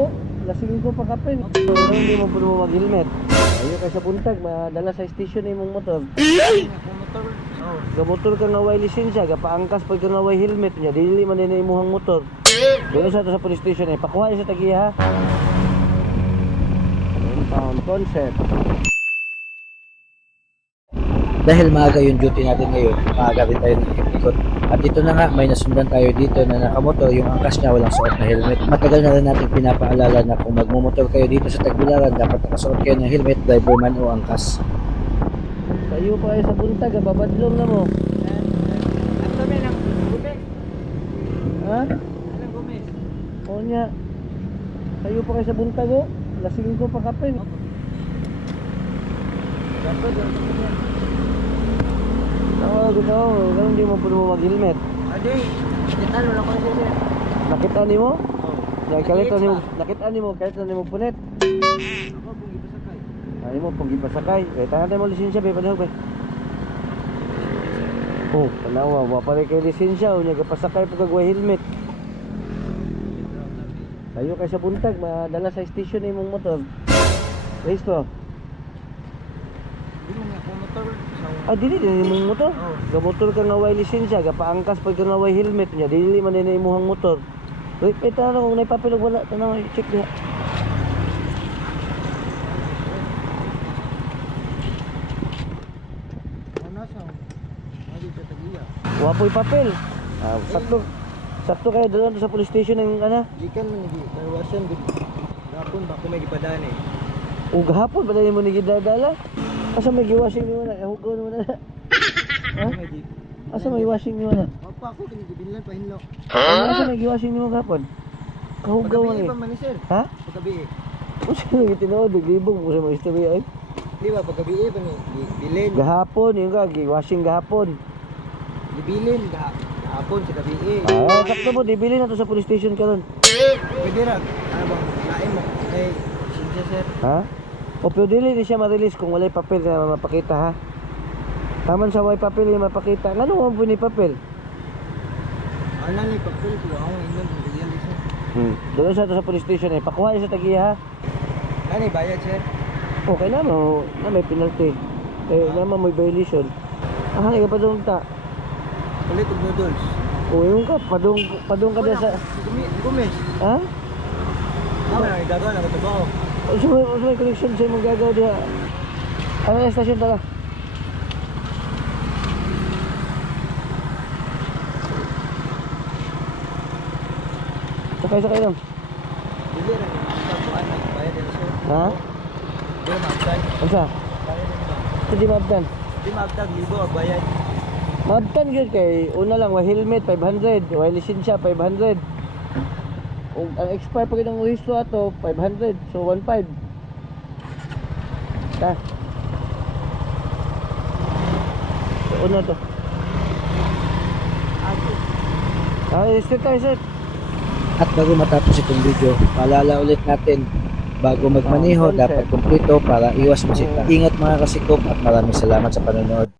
oh. Lasing ko pa kapin. So, hindi mo puno mag-helmet. Ayaw kay sa buntag, madala sa station imong motor. Motor. Oh. Gamotor ka nga way lisensya, gapaangkas pag ka nga way helmet niya, dili man din imuhang motor. Doon sa to sa police station eh, pakuha sa tagiya ha. Impound concept. Dahil maaga yung duty natin ngayon, maaga rin tayo nakikipikot. At dito na nga, may nasundan tayo dito na nakamotor, yung angkas niya walang suot na helmet. Matagal na rin natin pinapaalala na kung magmumotor kayo dito sa Tagbilaran, dapat nakasuot kayo ng helmet, driver man o angkas. Tayo pa kayo sa buntag, babadlong na mo. Ang dami ng gumi. Ha? Anong gumi? O niya. Tayo pa kayo sa buntag oh. Lasing ko pa kapin. Dapat yung gumi. Oo, gusto ko. Ganun di mo puno mag-helmet. Adi, kita mo lang ko na siya. Nakita ni mo? Oh. Nakita ni mo, nakita ni mo, kahit ni mo punit. Ako kung ito sakay. Ay mo, pag ipasakay. Kaya tahan tayo mo lisensya, be, panahog, be. Oh, tanawa, wapa rin kayo lisensya, o niya kapasakay pag kagwa helmet. Tayo kayo sa buntag, madala sa station imong motor. Race to. Hindi mo nga kung motor. Ah, dili din imong motor. Oh. Gamotor ka nga way lisensya, gapaangkas pag ka nga way helmet niya, dili man din imuhang motor. Wait, wait, tanaw kung naipapil o wala, tanaw, check niya. Sa tagiya. Wapoy papel. Ah, sakto. Sakto kayo doon sa police station ng ano? Gikan man ni karwasan gud. Gapon ba ko may gipadan eh. O gahapon ba dali mo ni gidadala? Asa may giwashing ni mo na? Hugaw mo na. Ha? Asa may washing ni mo na? Opa ako kini gibilan pa hinlo. Ano asa may giwashing ni mo gahapon? Kahugaw man eh. pa man sir. Ha? Paggabi. O sino gitinood? Naglibong mo sa mga istorya ay. Di ba paggabi pa ni gi- bilin. Gahapon, yung ka, giwashing gahapon. Gibilin ga gahapon sa gabi. Ah, sakto mo, dibili na to sa police station ka ron. Pwede ra. Ano bang lain mo? Kay Sinja sir. Ha? O pero dili ni siya ma-release kung walay papel na mapakita ha. Taman sa way papel yung mapakita. Ano mo po ni papel? Ano ni papel ko ako real sir. Hmm. Doon sa to sa police station eh. Pakuha sa tagiya ha. Ano bayad sir? Okay na mo, na may penalty. Eh, naman may violation. Ah, nga padung ta. Ulit og noodles. O yung ka, padung, padung ka sa... Gumi, gumis. Ha? Tama na, gagawa na trabaho. O sa may, o sa may connection sa imong gagaw diha. Ano yung station tala? Sakay sakay lang. Dili ra ni tabuan na bayad din sir. Ha? Di magtag. Unsa? Bayad din ba? Ito di mabdan. Di magtag libo ang bayad. Mabdan yun kay una lang wa helmet 500, wa lisensya 500. Ug ang expire pag ng rehistro ato 500, so 15. Ta. So, una to. Ay, sit tayo, sit. At bago matapos itong video, paalala ulit natin, bago magmaneho, Oh, dapat kumpleto para iwas masita. Ingat mga kasikop at maraming salamat sa panonood.